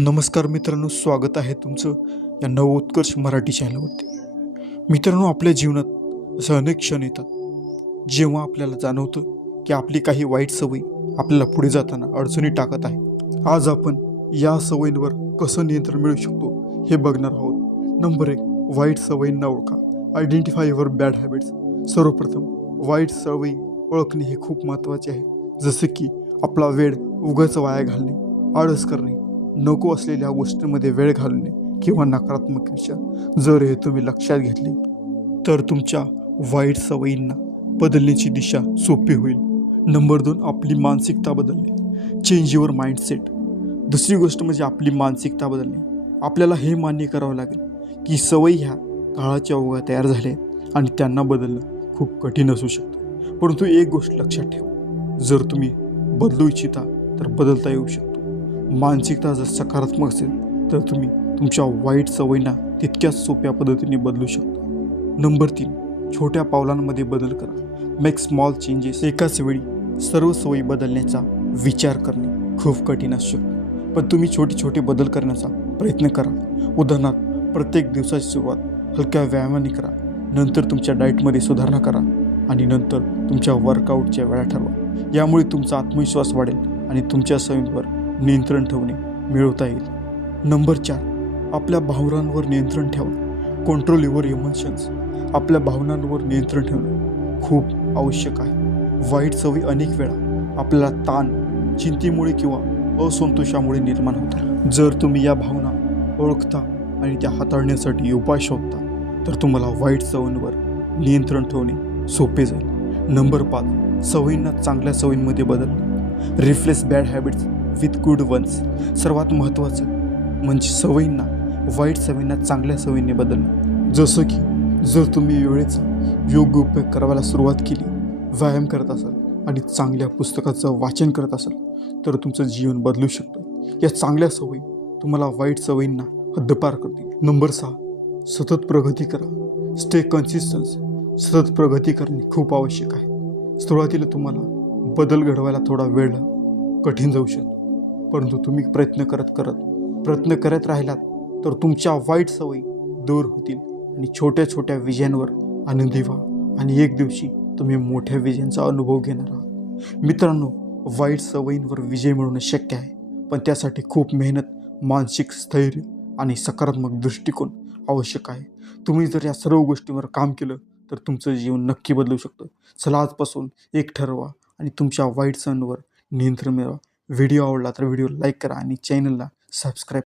नमस्कार मित्रांनो स्वागत आहे तुमचं या नवोत्कर्ष मराठी चॅनलवरती. मित्रांनो आपल्या जीवनात असे अनेक क्षण येतात. जेव्हा आपल्याला जाणवतं की आपली काही वाईट सवयी आपल्याला पुढे जाताना अडचणी टाकत आहे आज आपण या सवयींवर कसं नियंत्रण मिळू शकतो हे बघणार आहोत. नंबर एक वाईट सवयींना ओळखा. आयडेंटिफाय युअर बॅड हॅबिट्स सर्वप्रथम वाईट सवयी ओळखणे हे खूप महत्त्वाचे आहे. जसे की आपला वेळ उगाच वाया घालणे आळस करणे नको असलेल्या गोष्टींमध्ये वेळ घालवणे किंवा नकारात्मक विचार जर हे तुम्ही लक्षात घेतले तर तुमच्या वाईट सवयींना बदलण्याची दिशा सोपी होईल. नंबर दोन आपली मानसिकता बदलणे. चेंज युअर माइंडसेट दुसरी गोष्ट म्हणजे आपली मानसिकता बदलणे. आपल्याला हे मान्य करावं लागेल की सवयी ह्या काळाच्या ओघा तयार झाल्या आहेत आणि त्यांना बदलणं खूप कठीण असू शकतं. परंतु एक गोष्ट लक्षात ठेवा. जर तुम्ही बदलू इच्छिता तर बदलता येऊ शकतो. मानसिकता जर सकारात्मक असेल तर तुम्ही तुमच्या वाईट सवयींना तितक्याच सोप्या पद्धतीने बदलू शकता. नंबर तीन छोट्या पावलांमध्ये बदल करा. मेक स्मॉल चेंजेस एकाच वेळी सर्व सवयी बदलण्याचा विचार करणे खूप कठीण असू शकते. पण तुम्ही छोटे छोटे बदल करण्याचा प्रयत्न करा. उदाहरणार्थ प्रत्येक दिवसाची सुरुवात हलक्या व्यायामाने करा. नंतर तुमच्या डाएटमध्ये सुधारणा करा आणि नंतर तुमच्या वर्कआउटच्या वेळा ठरवा. यामुळे तुमचा आत्मविश्वास वाढेल आणि तुमच्या सवयींवर नियंत्रण ठेवणे मिळवता येईल. नंबर चार आपल्या भावनांवर नियंत्रण ठेवा. कंट्रोल युअर इमोशन्स आपल्या भावनांवर नियंत्रण ठेवणं खूप आवश्यक आहे. वाईट सवयी अनेक वेळा आपल्याला ताण चिंतेमुळे किंवा असंतोषामुळे निर्माण होतात. जर तुम्ही या भावना ओळखता आणि त्या हाताळण्यासाठी उपाय शोधता तर तुम्हाला वाईट सवयींवर नियंत्रण ठेवणे सोपे जाईल. नंबर पाच सवयींना चांगल्या सवयींमध्ये बदल. Replace bad habits with good ones सर्वात महत्त्वाचं म्हणजे सवयींना वाईट सवयींना चांगल्या सवयींनी बदलणं. जसं की जर तुम्ही वेळेचा योग्य उपयोग करायला सुरुवात केली व्यायाम करत असाल आणि चांगल्या पुस्तकाचं वाचन करत असाल तर तुमचं जीवन बदलू शकतं. या चांगल्या सवयी तुम्हाला वाईट सवयींना हद्दपार करतील. नंबर सहा सतत प्रगती करा. स्टे कन्सिस्टन्स सतत प्रगती करणे खूप आवश्यक आहे. सुरुवातीला तुम्हाला बदल घडवायला थोडा वेळ कठीण जाऊ शकतो. परंतु तुम्ही प्रयत्न करत करत प्रयत्न करत राहिलात तर तुमच्या वाईट सवयी दूर होतील आणि छोट्या छोट्या विजयांवर आनंदी व्हा. आणि एक दिवशी तुम्ही मोठ्या विजयांचा अनुभव घेणार आहात. मित्रांनो वाईट सवयींवर विजय मिळवणं शक्य आहे पण त्यासाठी खूप मेहनत मानसिक स्थैर्य आणि सकारात्मक दृष्टिकोन आवश्यक आहे. तुम्ही जर या सर्व गोष्टींवर काम केलं तर तुमचं जीवन नक्की बदलू शकतं. चला आजपासून एक ठरवा आणि तुमच्या वाईट सणवर नियंत्रण मिळवा. व्हिडिओ आवडला तर व्हिडिओ लाईक करा आणि चॅनलला सबस्क्राईब